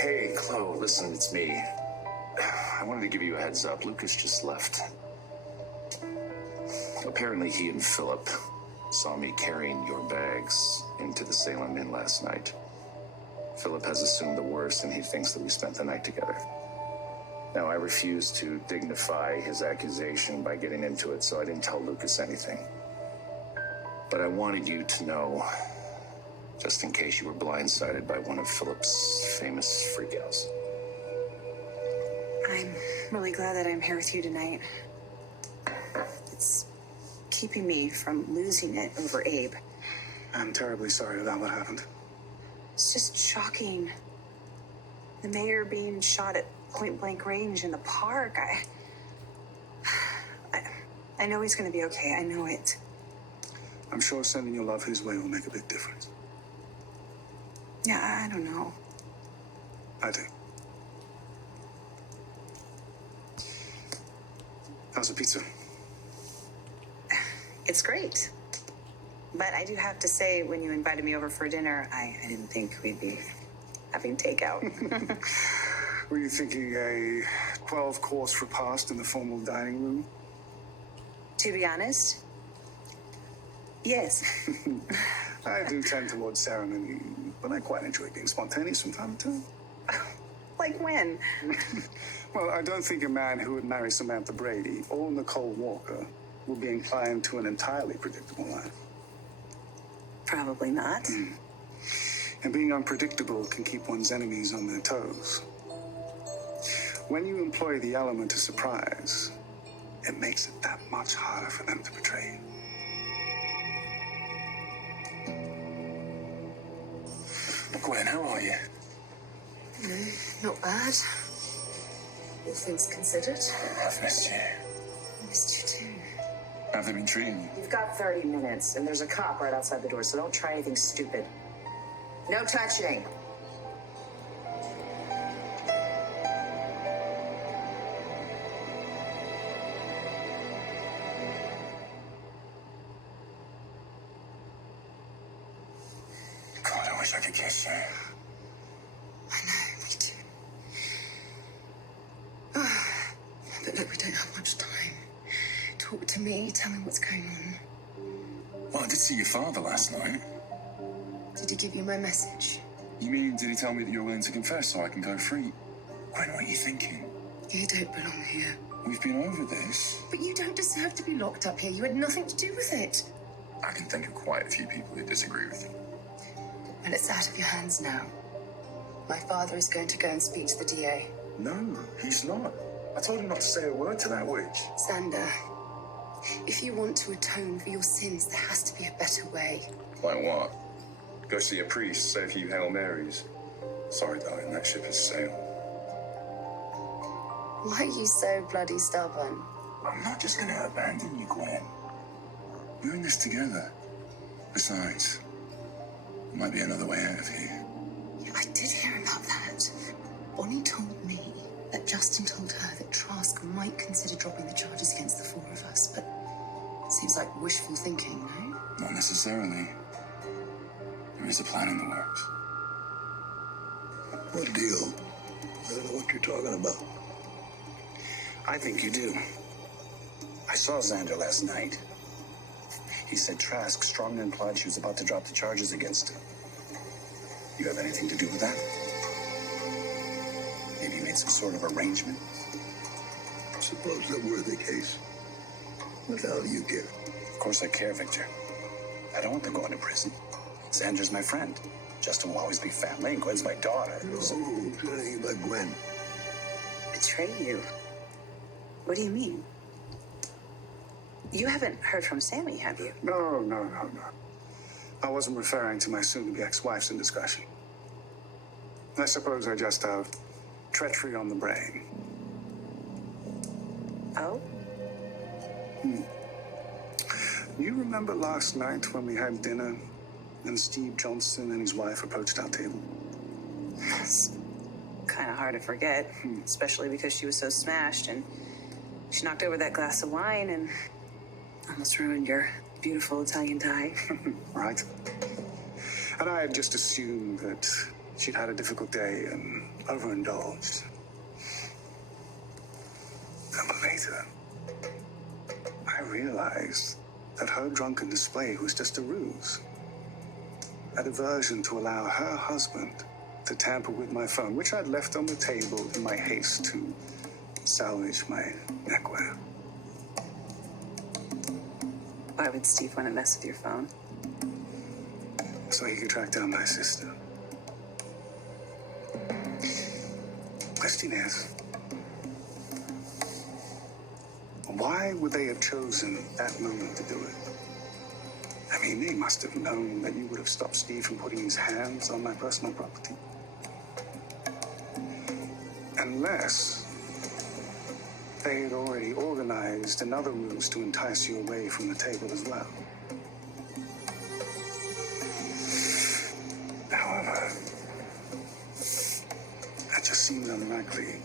Hey, Chloe, listen, it's me. I wanted to give you a heads up. Lucas just left. Apparently, he and Philip saw me carrying your bags into the Salem Inn last night. Philip has assumed the worst, and he thinks that we spent the night together. Now, I refused to dignify his accusation by getting into it, so I didn't tell Lucas anything. But I wanted you to know, just in case you were blindsided by one of Philip's famous freakouts. I'm really glad that I'm here with you tonight. It's keeping me from losing it over Abe. I'm terribly sorry about what happened. It's just shocking. The mayor being shot at point-blank range in the park. I know he's going to be okay. I know it. I'm sure sending your love his way will make a big difference. Yeah, I don't know. I do. How's the pizza? It's great. But I do have to say, when you invited me over for dinner, I didn't think we'd be having takeout. Were you thinking a 12-course repast in the formal dining room? To be honest, yes. I do tend towards ceremony, but I quite enjoy being spontaneous from time to time. Like when? Well, I don't think a man who would marry Samantha Brady or Nicole Walker would be inclined to an entirely predictable life. Probably not. And being unpredictable can keep one's enemies on their toes. When you employ the element of surprise, it makes it that much harder for them to betray you. Gwen, how are you? Not bad. All things considered. I've missed you. I missed you too. How have they been treating you? You've got 30 minutes, and there's a cop right outside the door, so don't try anything stupid. No touching. God, I wish I could kiss you. I know, me too. But look, we don't have much time. Talk to me, tell me what's going on. Well, I did see your father last night. Did he give you my message? You mean, did he tell me that you're willing to confess so I can go free? Gwen, what are you thinking? You don't belong here. We've been over this. But you don't deserve to be locked up here. You had nothing to do with it. I can think of quite a few people who disagree with you. Well, it's out of your hands now. My father is going to go and speak to the DA. No, he's not. I told him not to say a word to that witch. Xander, if you want to atone for your sins, there has to be a better way. Like what? Go see a priest, say a few Hail Marys. Sorry, darling, that ship has sailed. Why are you so bloody stubborn? I'm not just going to abandon you, Gwen. We're in this together. Besides, there might be another way out of here. Yeah, I did hear about that. Bonnie told me that Justin told her that Trask might consider dropping the charges against the four of us, but it seems like wishful thinking, no? Not necessarily. There is a plan in the works. What deal? I don't know what you're talking about. I think you do. I saw Xander last night. He said Trask strongly implied she was about to drop the charges against him. You have anything to do with that? Maybe you made some sort of arrangement? Suppose that were the case. What the hell do you care? Of course I care, Victor. I don't want them going to prison. Xander's my friend. Justin will always be family, and Gwen's my daughter. No, So... anything about Gwen. Betray you? What do you mean? You haven't heard from Sammy, have you? No. I wasn't referring to my soon-to-be ex-wife's indiscretion. I suppose I just have treachery on the brain. Oh? You remember last night when we had dinner and Steve Johnston and his wife approached our table? It's kind of hard to forget, especially because she was so smashed and she knocked over that glass of wine and almost ruined your beautiful Italian tie. Right. And I had just assumed that she'd had a difficult day and overindulged. But later, I realized that her drunken display was just a ruse. A diversion to allow her husband to tamper with my phone, which I'd left on the table in my haste to salvage my neckwear. Why would Steve want to mess with your phone? So he could track down my sister. Question is, why would they have chosen that moment to do it? I mean, they must have known that you would have stopped Steve from putting his hands on my personal property. Unless they had already organized another ruse to entice you away from the table as well. However, that just seemed unlikely.